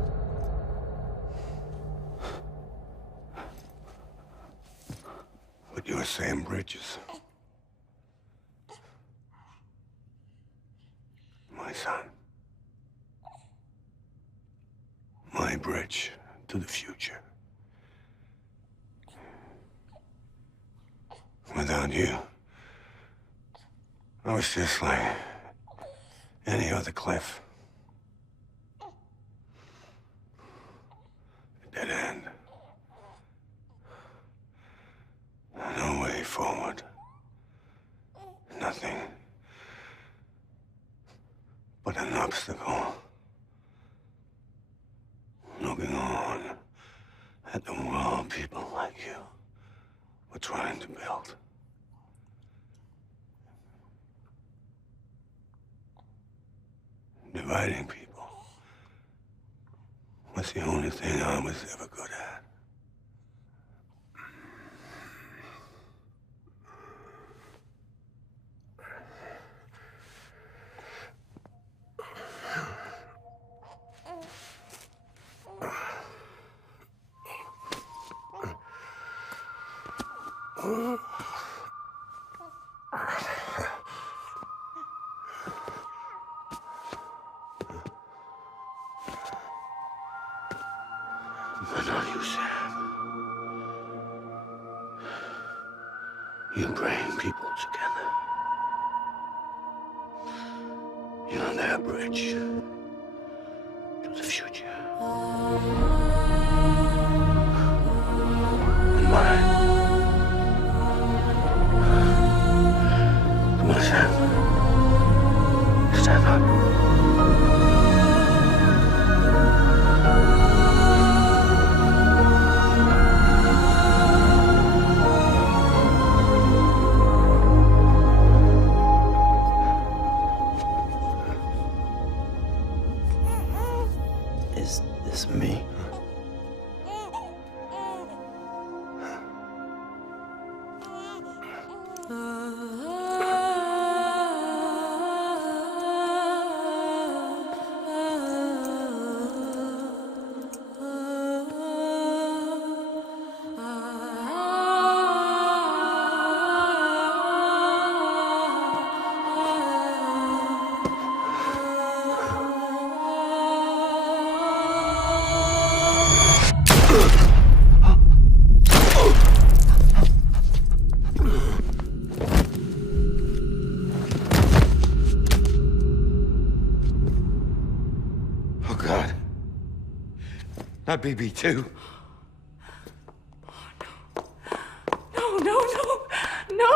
But you're Sam Bridges. My son. My bridge to the future. Without you, I was just like any other Cliff. A dead end. No way forward. Nothing but an obstacle. Looking on at the world people like you were trying to build. Dividing people was the only thing I was ever good at. But not you, Sam. You bring people together. You're their bridge to the future. And mine. Come on, Sam. Stand up. Is this me? Not BB2. No, no, no, no!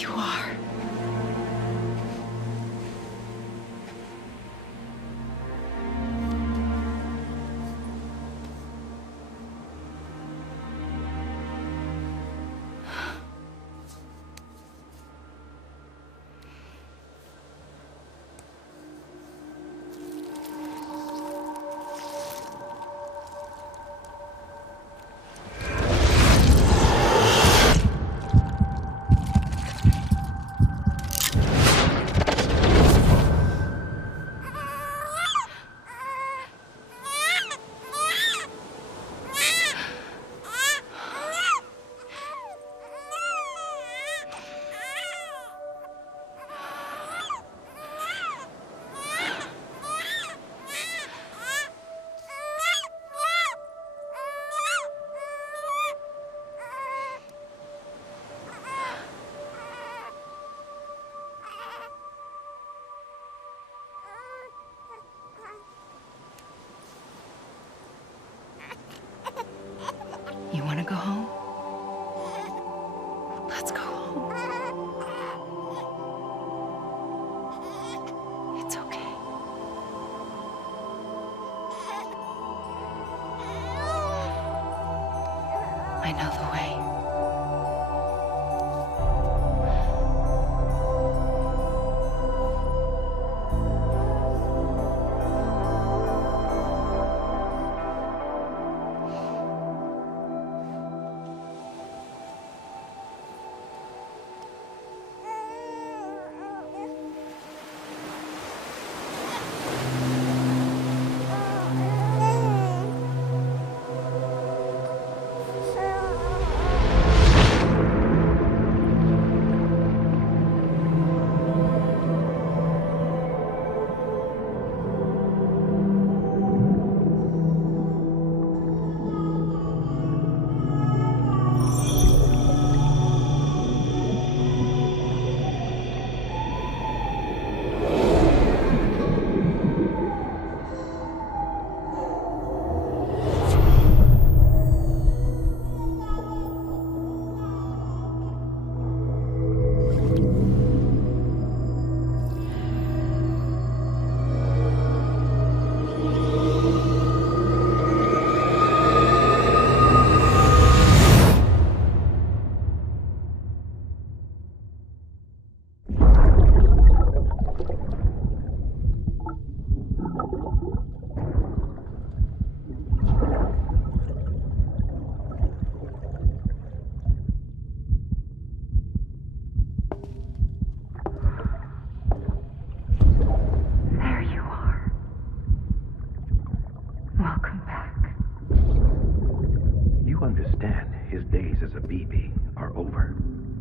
you are. You want to go home? Let's go home. It's okay. I know the way.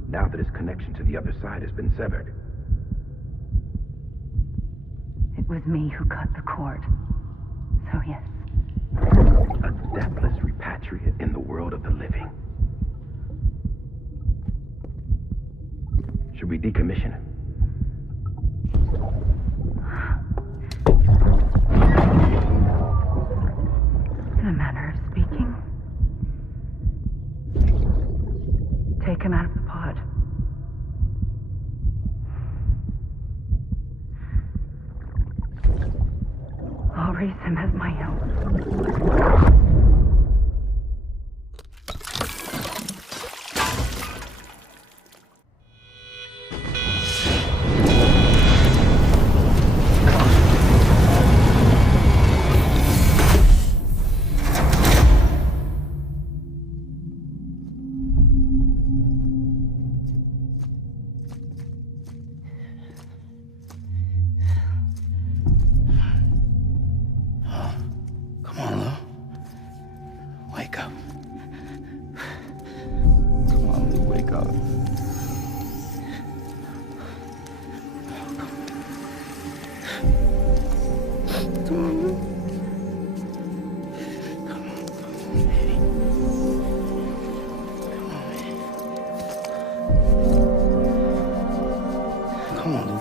Now that his connection to the other side has been severed. It was me who cut the cord. So yes. A deathless repatriate in the world of the living. Should we decommission him? In a manner of speaking. Take him out of the pod. I'll raise him as my own.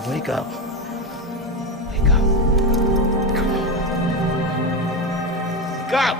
Wake up. Wake up. Come on. Wake up!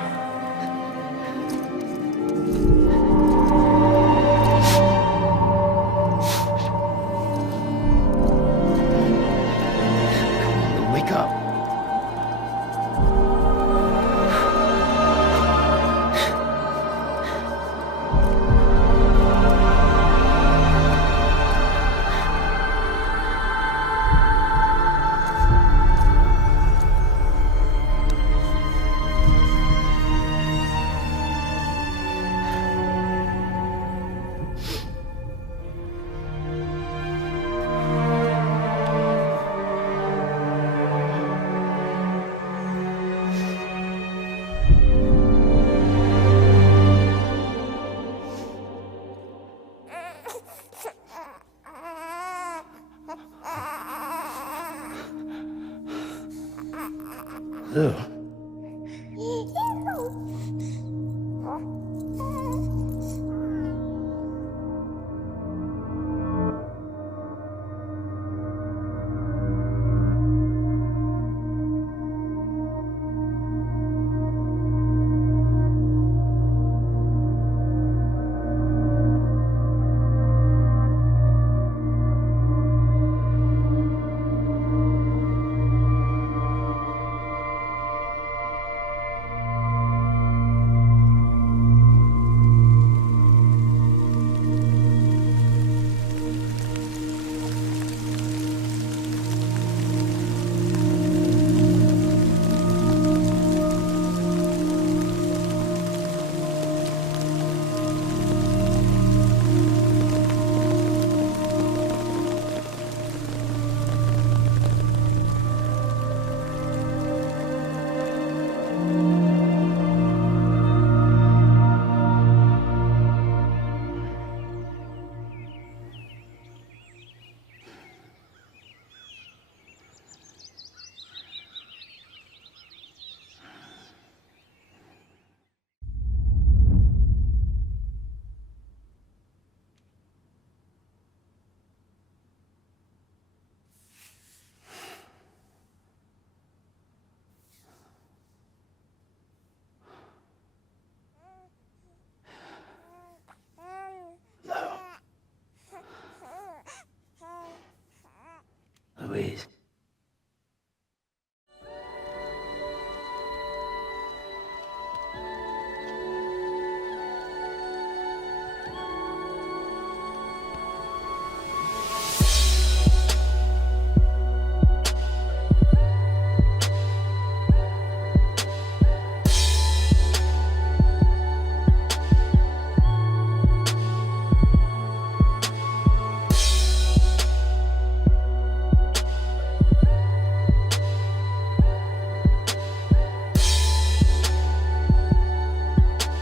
do.